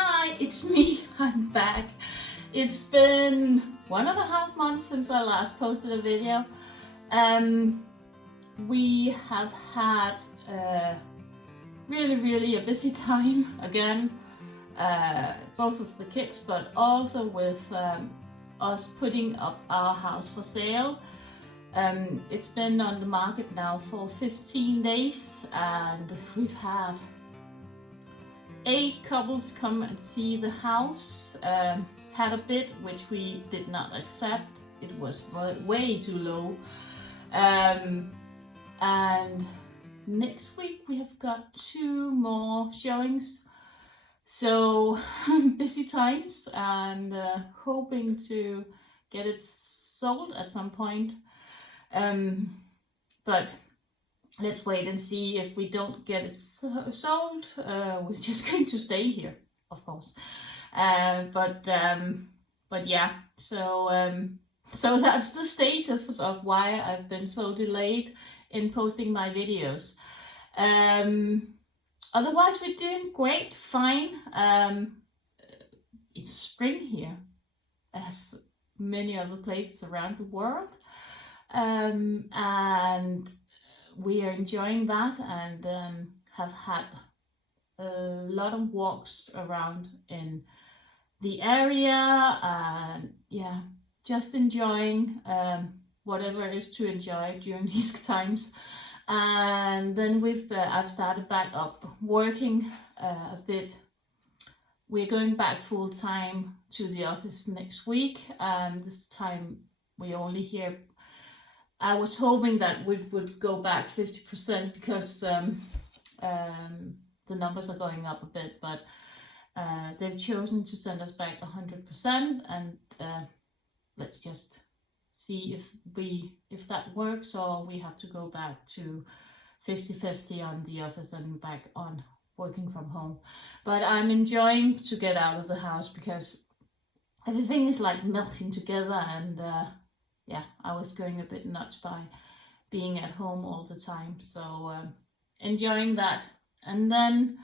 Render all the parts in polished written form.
Hi, it's me, I'm back. It's been 1.5 months since I last posted a video. We have had really a busy time again, both with the kids but also with us putting up our house for sale. It's been on the market now for 15 days and we've had 8 couples come and see the house. Had a bid which we did not accept. It was way too low. And next week we have got 2 more showings. So busy times and hoping to get it sold at some point. But let's wait and see. If we don't get it sold, we're just going to stay here, of course. But yeah, so that's the status of why I've been so delayed in posting my videos. Otherwise, we're doing great, fine. It's spring here, as many other places around the world, and we are enjoying that and have had a lot of walks around in the area and yeah, just enjoying whatever is to enjoy during these times. And then I've started back up working a bit. We're going back full time to the office next week. This time we only here. I was hoping that we would go back 50% because the numbers are going up a bit, but they've chosen to send us back 100%, and let's just see if that works, or we have to go back to 50-50 on the office and back on working from home. But I'm enjoying to get out of the house because everything is like melting together, and yeah, I was going a bit nuts by being at home all the time. So enjoying that. And then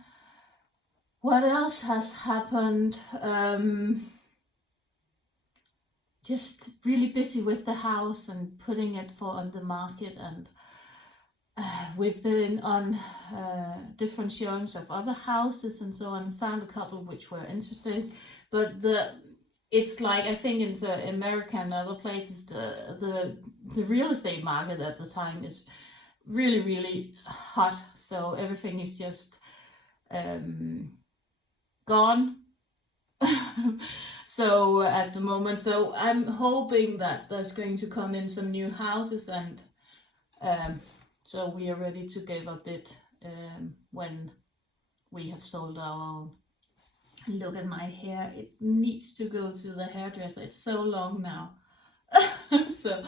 what else has happened? Just really busy with the house and putting it on the market, and we've been on different showings of other houses and so on, found a couple which were interesting, but it's like, I think in the America and other places, the real estate market at the time is really hot, so everything is just gone. So at the moment, so I'm hoping that there's going to come in some new houses, and so we are ready to give a bid when we have sold our own. Look at my hair, it needs to go to the hairdresser, it's so long now. So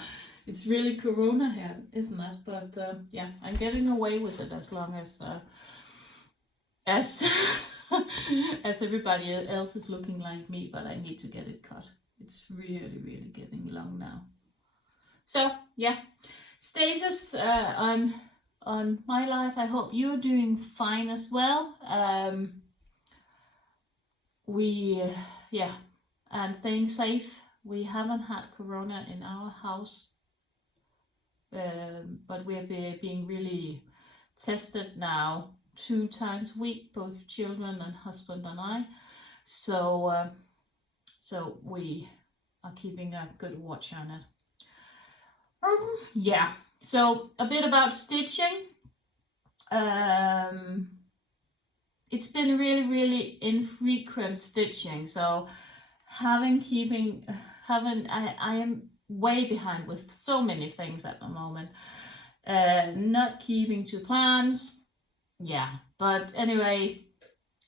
it's really Corona hair, isn't it? But yeah, I'm getting away with it as long as as everybody else is looking like me, but I need to get it cut. It's really getting long now. So yeah, status on my life. I hope you're doing fine as well. And staying safe. We haven't had Corona in our house, but we're being really tested now 2 times a week, both children and husband and I. So so we are keeping a good watch on it. Yeah, so a bit about stitching. It's been really infrequent stitching, so I am way behind with so many things at the moment. Not keeping to plans. Yeah, but anyway,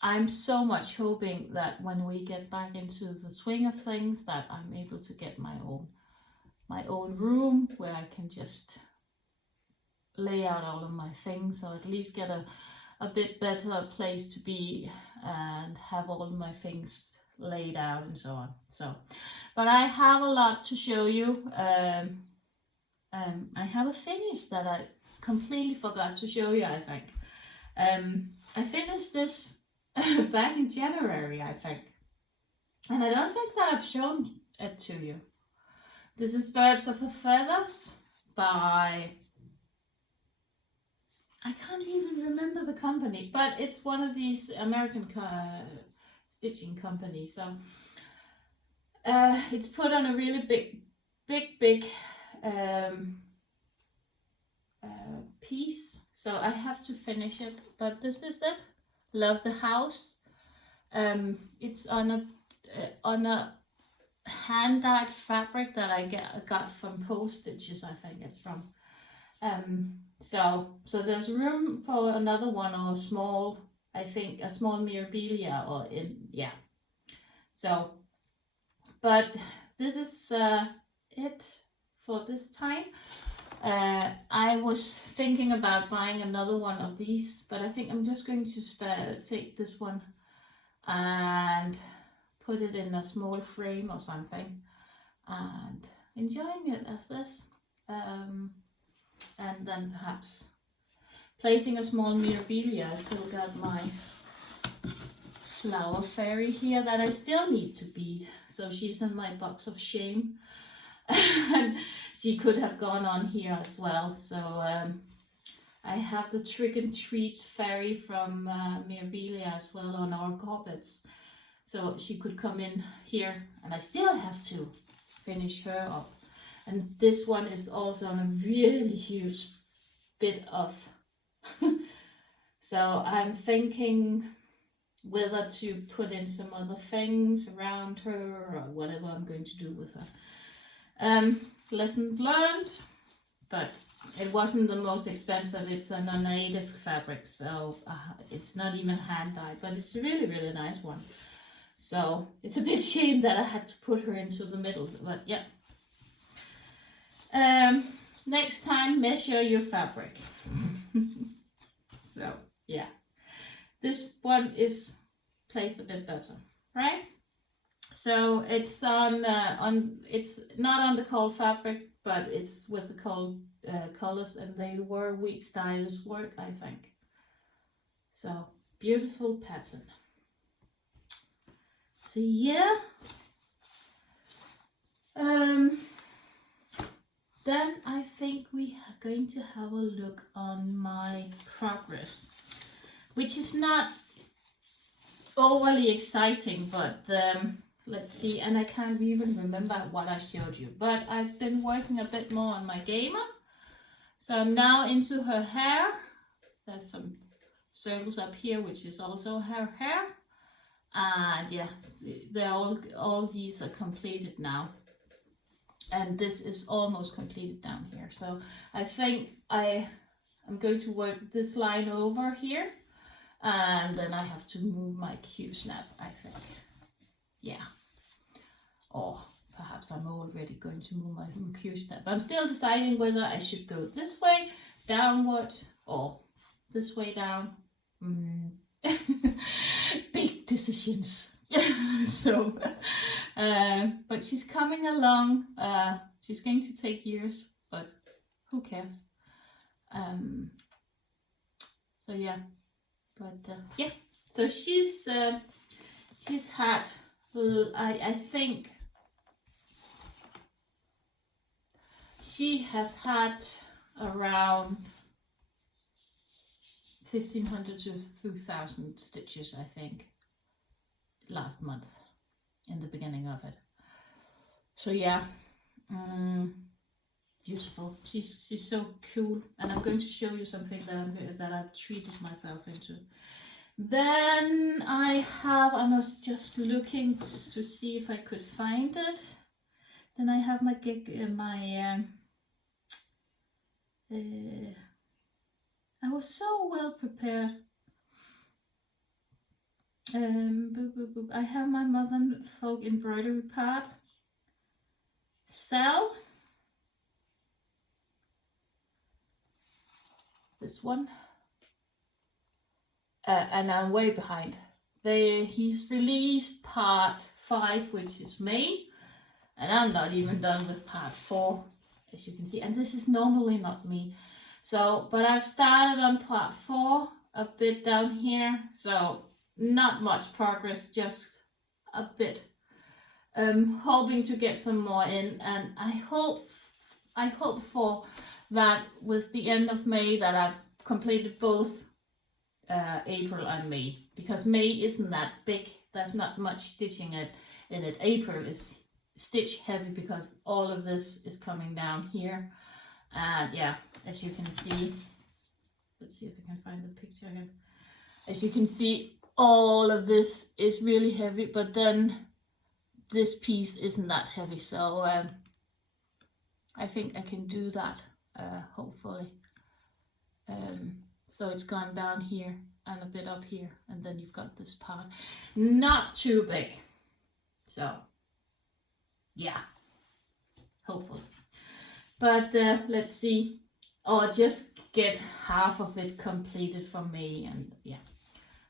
I'm so much hoping that when we get back into the swing of things, that I'm able to get my own room where I can just lay out all of my things, or at least get a bit better place to be and have all of my things laid out and so on. So, but I have a lot to show you. I have a finish that I completely forgot to show you, I think. I finished this back in January, I think. And I don't think that I've shown it to you. This is Birds of a Feathers by, I can't even remember the company, but it's one of these American stitching companies. So it's put on a really big piece. So I have to finish it, but this is it. Love the house. It's on a hand-dyed fabric that I got from Post Stitches, I think it's from. So there's room for another one, or a small, I think a small mirabilia, or yeah. So, but this is it for this time. I was thinking about buying another one of these, but I think I'm just going to take this one and put it in a small frame or something and enjoying it as this. And then perhaps placing a small mirabilia. I still got my flower fairy here that I still need to bead. So she's in my box of shame. And she could have gone on here as well. So I have the Trick and Treat fairy from Mirabilia as well on our carpets. So she could come in here, and I still have to finish her up. And this one is also on a really huge bit of. So I'm thinking whether to put in some other things around her or whatever I'm going to do with her. Lesson learned, but it wasn't the most expensive. It's a non-native fabric, so it's not even hand-dyed, but it's a really, really nice one. So it's a bit shame that I had to put her into the middle, but yeah. Next time, measure your fabric. So yeah, this one is placed a bit better, right? So it's on it's not on the cold fabric, but it's with the cold colors, and they were weak stylus work, I think. So beautiful pattern. So yeah. Then I think we are going to have a look on my progress, which is not overly exciting, but let's see. And I can't even remember what I showed you, but I've been working a bit more on my gamer. So I'm now into her hair. There's some circles up here, which is also her hair. And yeah, they're all these are completed now. And this is almost completed down here. So I think I'm going to work this line over here. And then I have to move my Q-snap, I think. Yeah. Or perhaps I'm already going to move my Q-snap. I'm still deciding whether I should go this way, downward, or this way down. Big decisions. So, but she's coming along. She's going to take years, but who cares? So yeah, but yeah. So she's had. I think she has had around 1,500 to 2,000 stitches, I think, last month in the beginning of it. So yeah, beautiful. She's so cool, and I'm going to show you something that I've treated myself into. Then I was just looking to see if I could find it. Then I have my I was so well prepared. I have my Modern Folk embroidery part. Sell. This one. And I'm way behind. He's released part 5, which is May. And I'm not even done with part 4, as you can see. And this is normally not me. So, but I've started on part 4, a bit down here. So not much progress, just a bit. Hoping to get some more in, and I hope for that with the end of May that I've completed both April and May, because May isn't that big. There's not much stitching in it. April is stitch heavy because all of this is coming down here, and yeah, as you can see, let's see if I can find the picture here. As you can see, all of this is really heavy, but then this piece isn't that heavy, so I think I can do that, hopefully. So it's gone down here and a bit up here, and then you've got this part. Not too big. So, yeah, hopefully. But let's see. Or just get half of it completed for me, and yeah.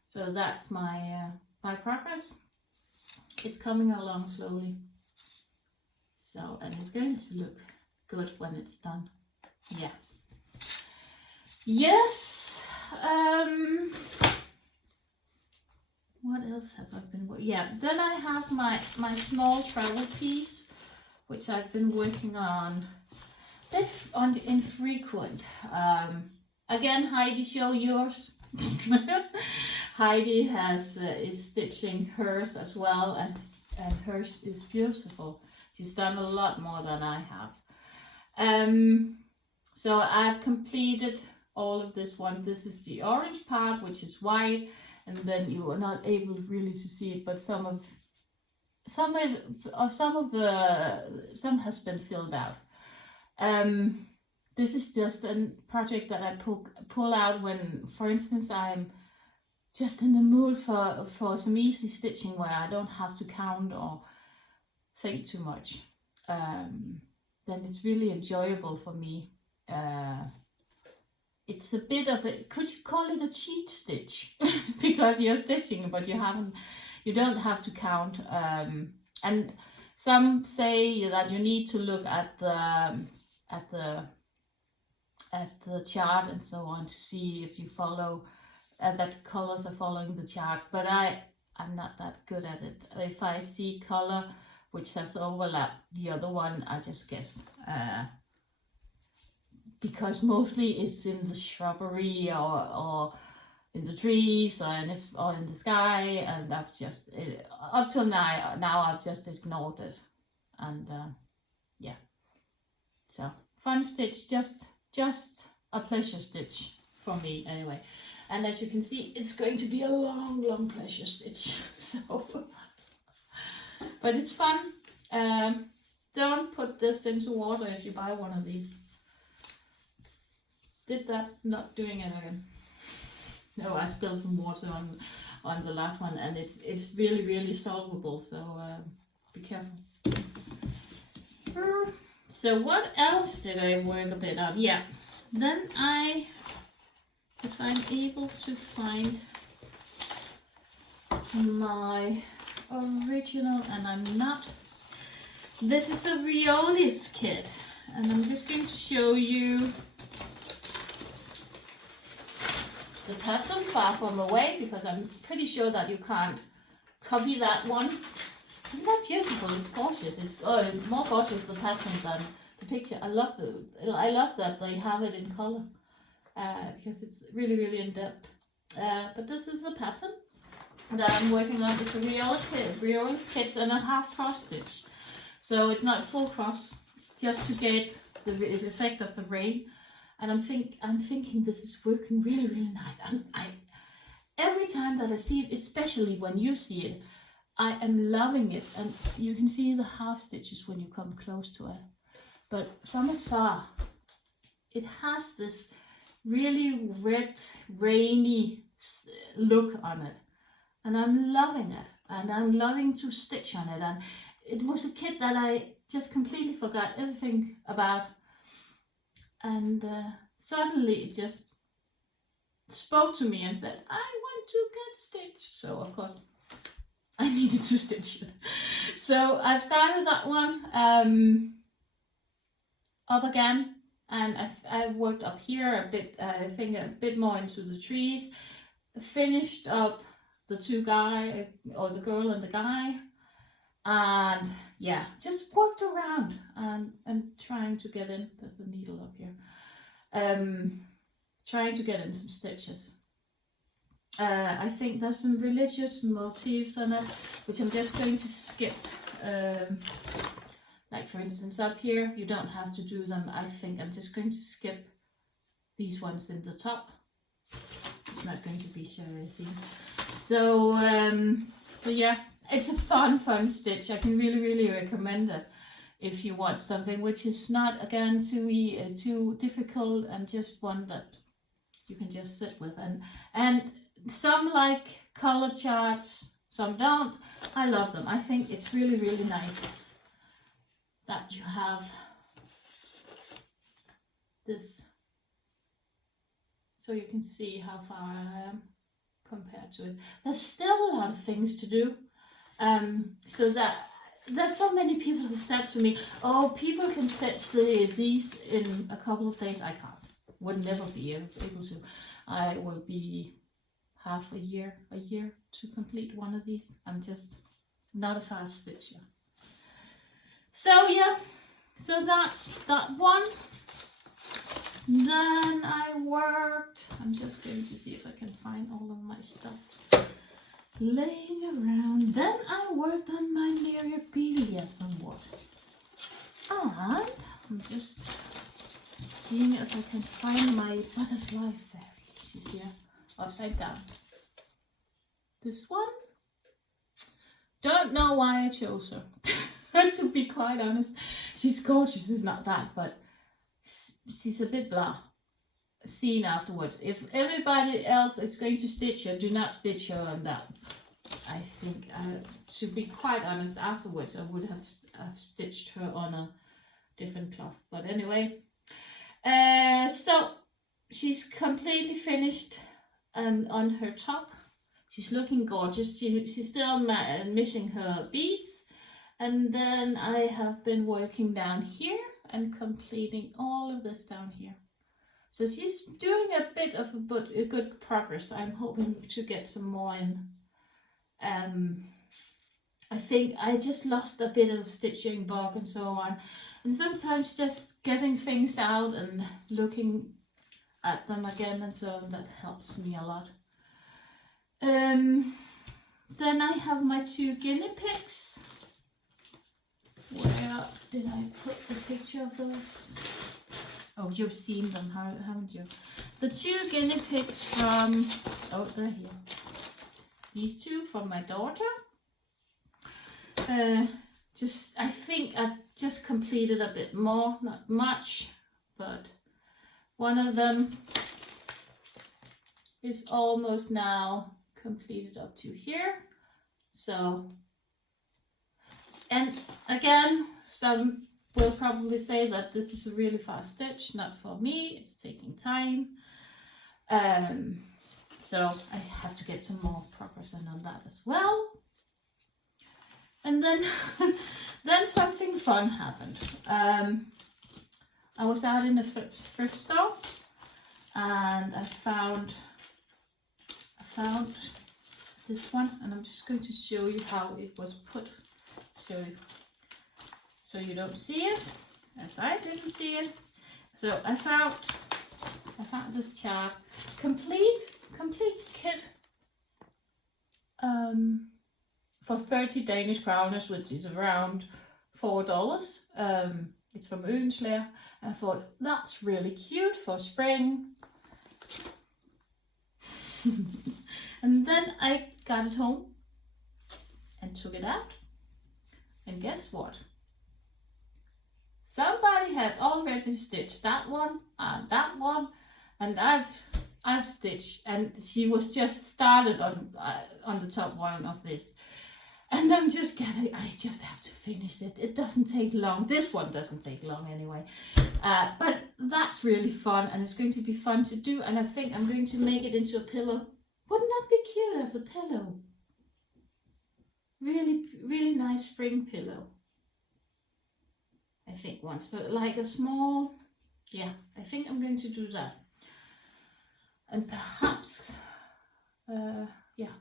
So that's my progress. It's coming along slowly. So, and it's going to look good when it's done. Yeah. Yes. What else have I been working? Yeah. Then I have my small travel piece, which I've been working on. Bit on the infrequent. Again, Heidi, show yours. Heidi is stitching hers as well, and hers is beautiful. She's done a lot more than I have. So I've completed all of this one. This is the orange part, which is white, and then you are not able really to see it, but some has been filled out. This is just a project that I pull out when, for instance, I'm just in the mood for some easy stitching where I don't have to count or think too much. Then it's really enjoyable for me. It's a bit of a, could you call it a cheat stitch? Because you're stitching, but you don't have to count. And some say that you need to look at the chart and so on to see if you follow that colors are following the chart, but I'm not that good at it. If I see color which has overlapped the other one, I just guess, because mostly it's in the shrubbery or in the trees or in the sky, and I've just up till now I've just ignored it, and yeah. So fun stitch, just a pleasure stitch for me anyway. And as you can see, it's going to be a long pleasure stitch. So, but it's fun. Don't put this into water if you buy one of these. Did that, not doing it again. No, I spilled some water on the last one, and it's really solvable. So be careful. So what else did I work a bit on? Yeah, then if I'm able to find my original, and I'm not, this is a Riolis kit, and I'm just going to show you the pattern far from away, because I'm pretty sure that you can't copy that one. Isn't that beautiful? It's gorgeous. It's more gorgeous the pattern than the picture. I love that they have it in color, because it's really in depth. But this is the pattern that I'm working on. It's a Riolis kit and a half cross stitch, so it's not full cross, just to get the effect of the rain. And I'm thinking this is working really nice. Every time that I see it, especially when you see it, I am loving it, and you can see the half stitches when you come close to it. But from afar, it has this really red, rainy look on it. And I'm loving it. And I'm loving to stitch on it. And it was a kit that I just completely forgot everything about. And suddenly it just spoke to me and said, I want to get stitched. So of course I needed to stitch it. So I've started that one up again, and I've worked up here a bit, I think a bit more into the trees, finished up the two guy or the girl and the guy, and yeah, just worked around and trying to get in. There's the needle up here. Trying to get in some stitches. I think there's some religious motifs on it, which I'm just going to skip. Like for instance up here, you don't have to do them. I think I'm just going to skip these ones in the top. It's not going to be so easy. So yeah, it's a fun stitch. I can really recommend it if you want something which is not again too difficult, and just one that you can just sit with. And some like color charts, some don't. I love them. I think it's really nice that you have this, so you can see how far I am compared to it. There's still a lot of things to do. So that there's so many people who said to me, oh, people can stitch these in a couple of days. I can't. Would never be able to. I will be half a year to complete one of these. I'm just not a fast stitcher. So yeah, so that's that one. Then I worked, I'm just going to see if I can find all of my stuff laying around. Then I worked on my Mirabilia somewhat. And I'm just seeing if I can find my butterfly fairy. She's here, upside down. This one? Don't know why I chose her. To be quite honest. She's gorgeous, it's not that, but she's a bit blah. Seen afterwards. If everybody else is going to stitch her, do not stitch her on that. I think, to be quite honest, afterwards I would have stitched her on a different cloth. But anyway, so she's completely finished on her top. She's looking gorgeous. She's still missing her beads. And then I have been working down here and completing all of this down here. So she's doing a bit of a good progress. I'm hoping to get some more in. I think I just lost a bit of stitching bug and so on. And sometimes just getting things out and looking at them again and so on, that helps me a lot. Then I have my two guinea pigs. Where did I put the picture of those? Oh, you've seen them, haven't you? The two guinea pigs from, oh, they're here. These two from my daughter. I think I've just completed a bit more, not much, but one of them is almost now completed up to here. So, and again, some will probably say that this is a really fast stitch. Not for me, it's taking time. So I have to get some more progress in on that as well. And then, then something fun happened. I was out in the thrift store and I found this one, and I'm just going to show you how it was put. So you don't see it, as I didn't see it. So I found this chart, complete kit, for 30 Danish kroners, which is around $4. It's from Oehlenschläger. I thought that's really cute for spring. And then I got it home and took it out. And guess what? Somebody had already stitched that one, and I've stitched, and she was just started on the top one of this. And I just have to finish it. It doesn't take long. This one doesn't take long anyway. But that's really fun, and it's going to be fun to do. And I think I'm going to make it into a pillow. Wouldn't that be cute as a pillow? Really, really nice spring pillow. I think once, so like a small, yeah, I think I'm going to do that. And perhaps, yeah,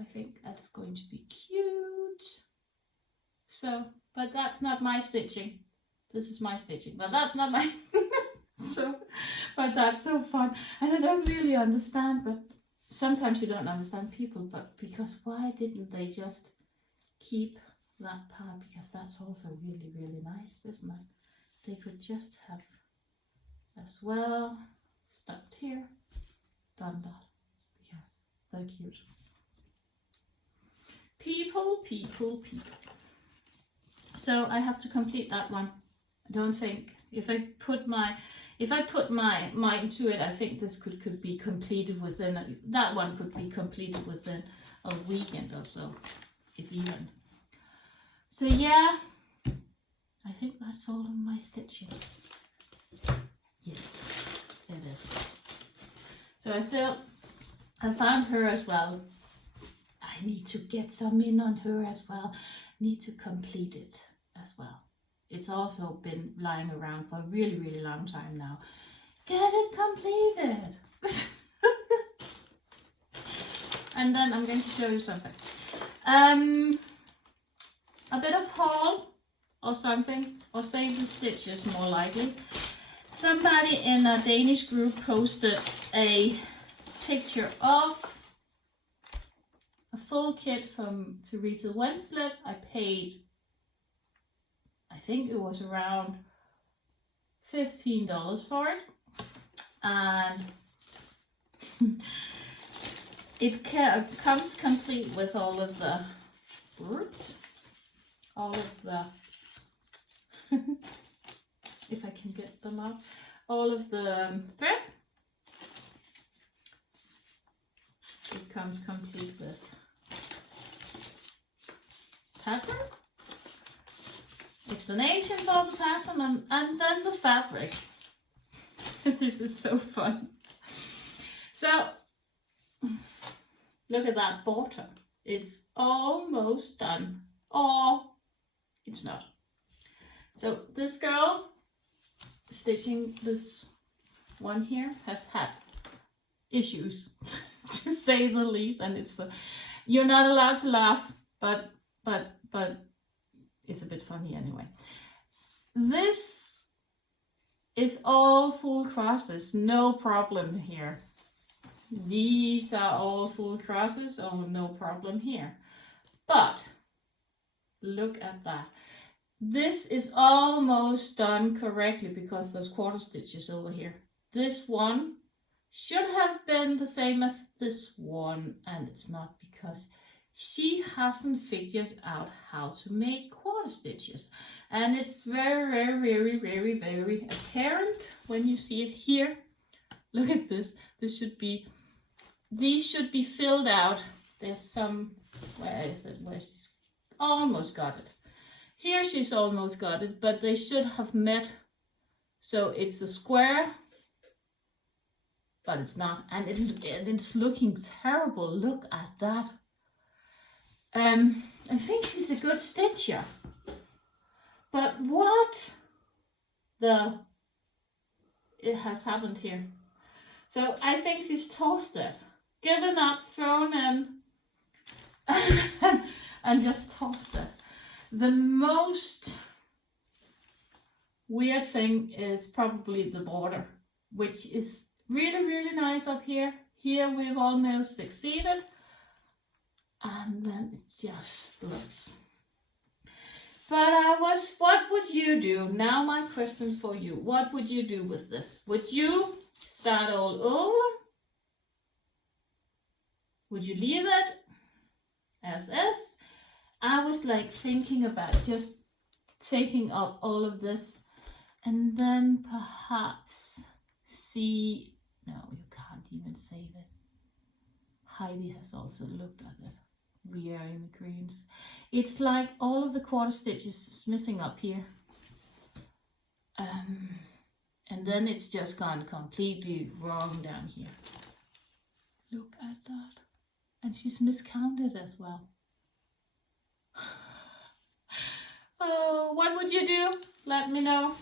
I think that's going to be cute. So, but that's not my stitching. This is my stitching, but that's not my... So, but that's so fun. And I don't really understand, but sometimes you don't understand people, but because why didn't they just keep that part? Because that's also really, really nice, isn't it? They could just have as well stopped here, done that, because they're cute. People. So I have to complete that one. I don't think if I put my mind to it, I think this could be completed within that one could be completed within a weekend or so, if even. So yeah, I think that's all of my stitching. Yes, it is. So I found her as well. I need to get some in on her as well. Need to complete it as well. It's also been lying around for a really, really long time now. Get it completed. And then I'm going to show you something. A bit of haul or something, or save the stitches more likely. Somebody in a Danish group posted a picture of a full kit from Teresa Winslet. I paid, I think it was around $15 for it, and it comes complete with all of the if I can get them out, all of the thread. It comes complete with pattern, explanation for the pattern, and then the fabric. This is so fun. So look at that border. It's almost done, or it's not. So this girl stitching this one here has had issues to say the least, and it's you're not allowed to laugh, but it's a bit funny anyway. This is all full crosses, no problem here. These are all full crosses, oh, no problem here. But look at that. This is almost done correctly because there's quarter stitches over here. This one should have been the same as this one, and it's not because she hasn't figured out how to make quarter stitches. And it's very apparent when you see it here. Look at this. These should be filled out. There's some, where is it? Where's this? Almost got it. Here she's almost got it, but they should have met. So it's a square, but it's not, and it's looking terrible. Look at that. I think she's a good stitcher, but what it has happened here? So I think she's tossed it, given up, thrown in, and just tossed it. The most weird thing is probably the border, which is really nice up here. Here we've almost succeeded, and then it just looks. But what would you do? Now my question for you, what would you do with this? Would you start all over? Would you leave it as is? I was like thinking about just taking up all of this and then perhaps see, no, you can't even save it. Heidi has also looked at it. We are in agreement. It's like all of the quarter stitches is missing up here. And then it's just gone completely wrong down here. Look at that. And she's miscounted as well. Oh, what would you do? Let me know.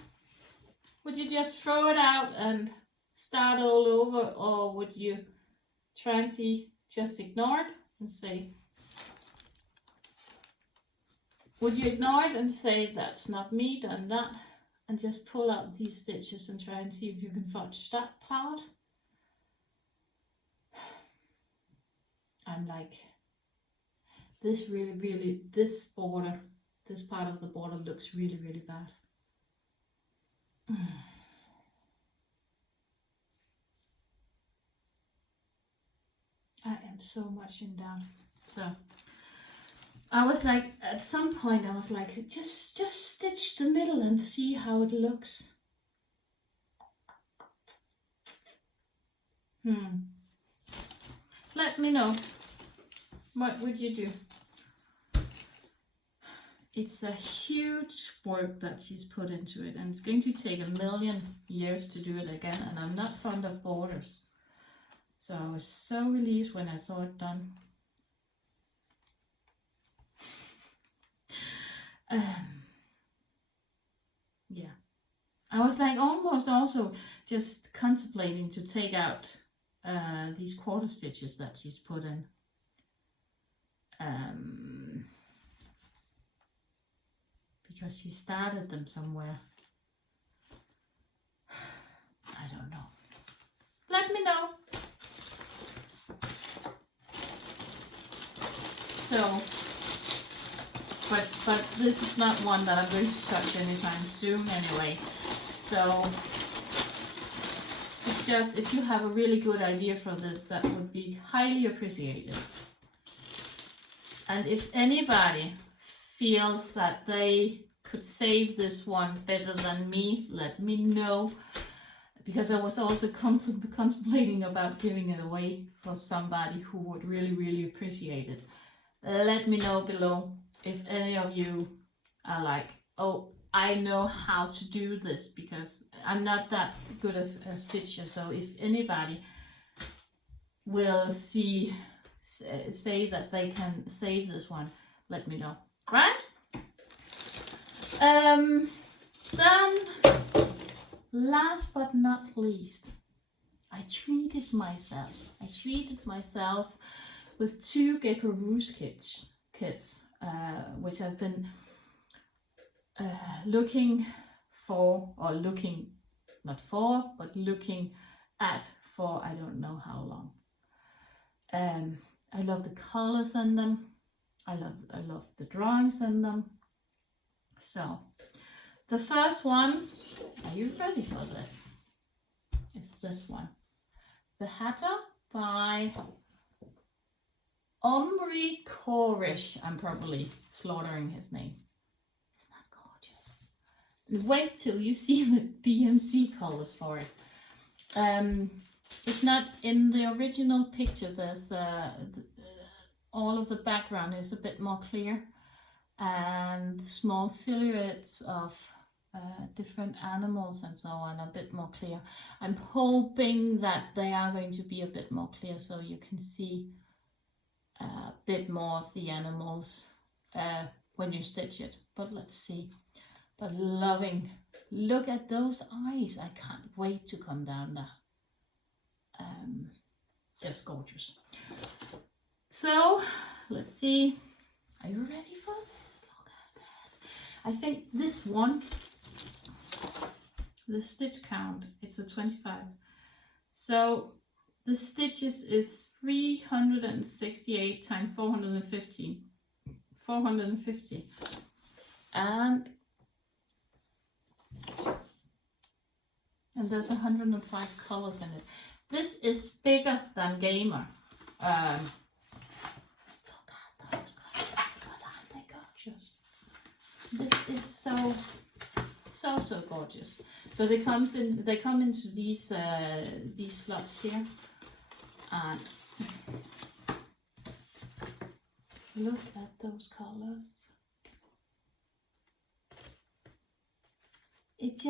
Would you just throw it out and start all over, or would you try and see, just ignore it and say, would you ignore it and say that's not me, done that, and just pull out these stitches and try and see if you can fudge that part? I'm like, this really, this border, this part of the border looks really bad. I am so much in doubt. So I was like, at some point I was like, just stitch the middle and see how it looks. Let me know. What would you do? It's a huge work that she's put into it, and it's going to take 1,000,000 years to do it again, and I'm not fond of borders. So I was so relieved when I saw it done. Yeah. I was like almost also just contemplating to take out these quarter stitches that she's put in. Because she started them somewhere. I don't know. Let me know. So, but this is not one that I'm going to touch anytime soon anyway. So it's just, if you have a really good idea for this, that would be highly appreciated. And if anybody feels that they could save this one better than me, let me know. Because I was also contemplating about giving it away for somebody who would really appreciate it. Let me know below if any of you are like, oh, I know how to do this, because I'm not that good of a stitcher. So if anybody will say that they can save this one, let me know. Right? Then last but not least, I treated myself with 2 Geckorouge kits, which I've been looking at for I don't know how long. I love the colors in them. I love the drawings in them. So the first one, are you ready for this? It's this one. The Hatter by Embroidery. I'm probably slaughtering his name. Isn't that gorgeous? And wait till you see the DMC colors for it. It's not in the original picture. There's all of the background is a bit more clear, and small silhouettes of different animals and so on a bit more clear. I'm hoping that they are going to be a bit more clear, so you can see a bit more of the animals when you stitch it. But let's see. But loving, look at those eyes. I can't wait to come down there. Just gorgeous. So let's see. Are you ready for this? Look at this. I think this one, the stitch count, it's a 25. So the stitches is 368 times 450. And there's 105 colors in it. This is bigger than Gamer. Look at those colors, aren't they gorgeous? This is so gorgeous. So they come into these slots here, and look at those colors. It's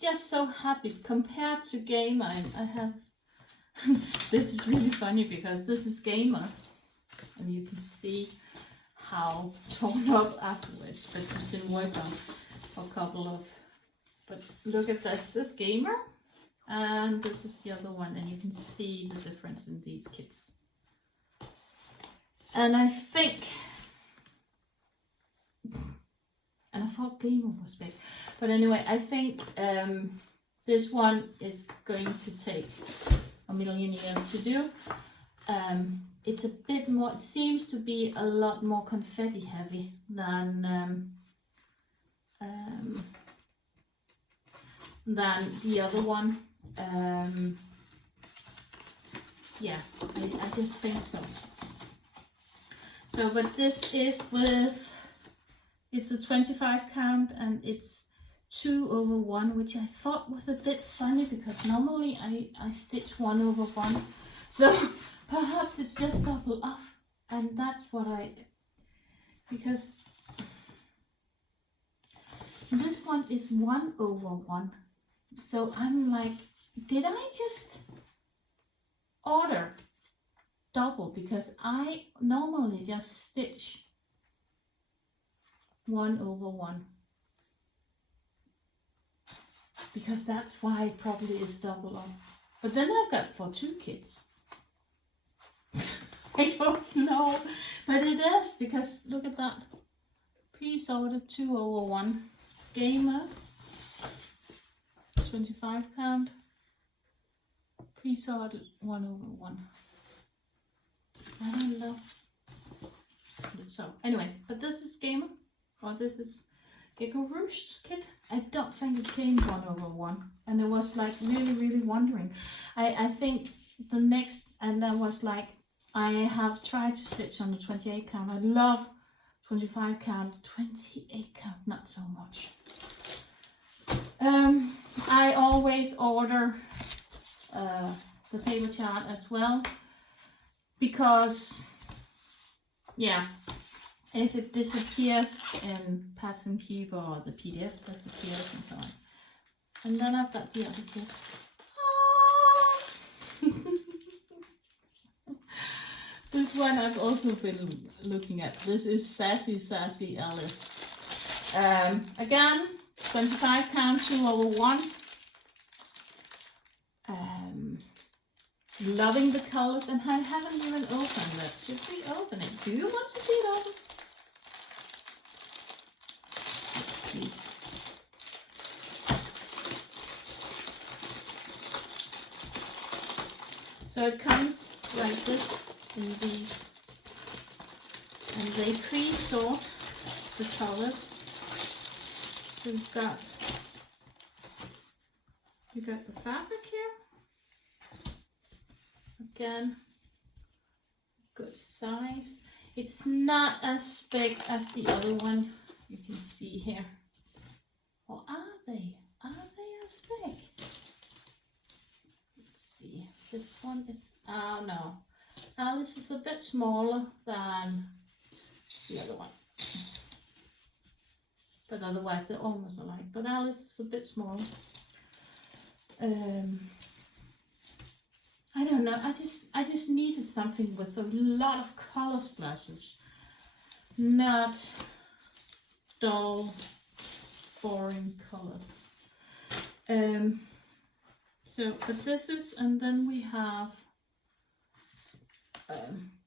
just so happy compared to Gamer. I have this is really funny because this is Gamer, and you can see how torn up afterwards, but it's been worked on for a couple of. But look at this Gamer, and this is the other one, and you can see the difference in these kits. And I think and I thought Gamer was big. But anyway, I think this one is going to take a million years to do. It's a bit more, it seems to be a lot more confetti heavy than the other one. Yeah, I just think so. So, but this is with, it's a 25 count and it's 2/1, which I thought was a bit funny because normally I stitch 1/1. So perhaps it's just double off, and that's what because this one is 1/1. So I'm like, did I just order double? Because I normally just stitch 1/1. Because that's why it probably is double up. But then I've got for 2 kids. I don't know. But it is, because look at that. Pre-sorted 2/1. Gamer 25 count. Pre-sorted 1/1. I don't know. So anyway, but this is Gamer, or this is Geckorouge's kit. I don't think it came 1/1, and I was like really wondering. I think the next, and I was like, I have tried to stitch on the 28 count. I love 25 count, 28 count not so much. I always order the paper chart as well, because yeah, if it disappears in Pattern Keeper or the PDF disappears and so on. And then I've got the other kit. This one I've also been looking at. This is Sassy Alice. Again, 25 count, 2/1. Loving the colors, and I haven't even opened it. Should we open it? Do you want to see it open? Let's see. So it comes like this in these, and they pre-sort the colors. So we've got the fabric here. Again, good size. It's not as big as the other one. You can see here. Or are they? Are they as big? Let's see. This one is, oh no. Alice is a bit smaller than the other one. But otherwise they're almost alike. But Alice is a bit smaller. I don't know. I just needed something with a lot of color splashes, not dull, boring colors. So, but this is, and then we have,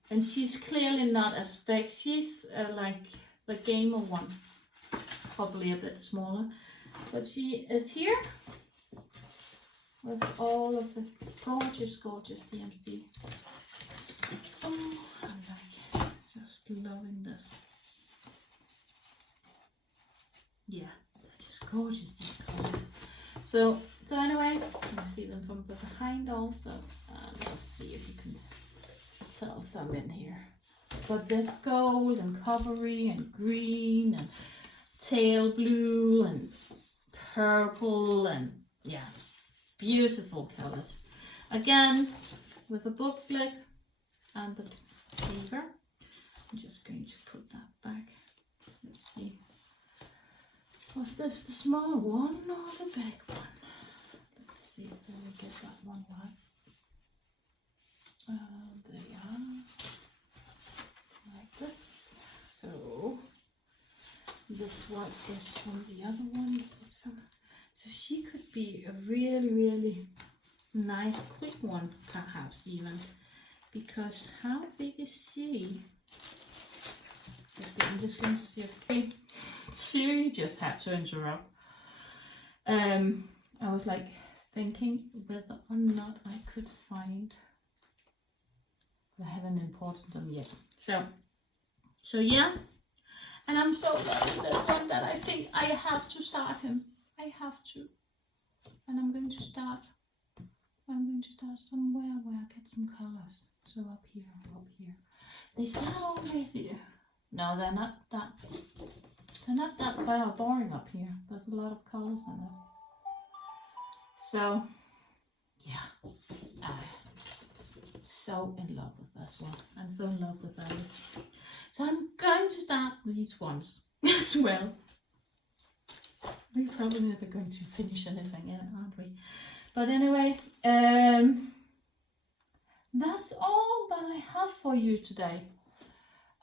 and she's clearly not as big. She's like the Gamer one, probably a bit smaller, but she is here with all of the gorgeous DMC. Oh, I like it. Just loving this. Yeah, they're just gorgeous, these colors. So anyway, you see them from behind also. Let's see if you can tell some in here. But they're gold and coppery and green and tail blue and purple, and yeah, beautiful colors. Again, with a booklet and the paper. I'm just going to put that back. Let's see. Was this the small one or the big one? Let's see, so we get that one right. There you are. Like this. So this one is from the other one. This is from, so she could be a really nice quick one, perhaps even, because how big is she? let's see, I'm just going to see if Siri just had to interrupt. I was like thinking whether or not I could find. I haven't imported them yet. So yeah, and I'm so loving that one that I think I have to start him. I have to, and I'm going to start somewhere where I get some colors. So up here. They start always here. No, they're not that boring up here. There's a lot of colors in it. So yeah, I'm so in love with this one. I'm so in love with those. So I'm going to start these ones as well. We're probably never going to finish anything, aren't we? But anyway, that's all that I have for you today.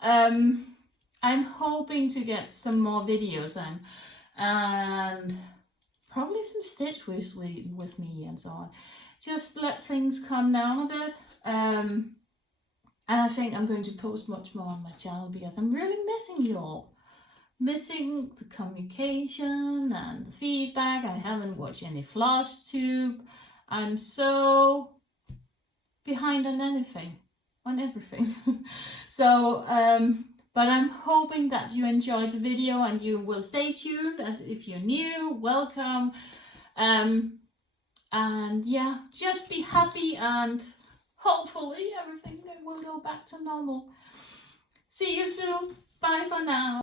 I'm hoping to get some more videos in, and probably some stitch with me and so on. Just let things calm down a bit. And I think I'm going to post much more on my channel because I'm really missing you all. Missing the communication and the feedback. I haven't watched any Flosstube. I'm so behind on everything. So, but I'm hoping that you enjoyed the video and you will stay tuned. And if you're new, welcome. And yeah, just be happy and hopefully everything will go back to normal. See you soon. Bye for now.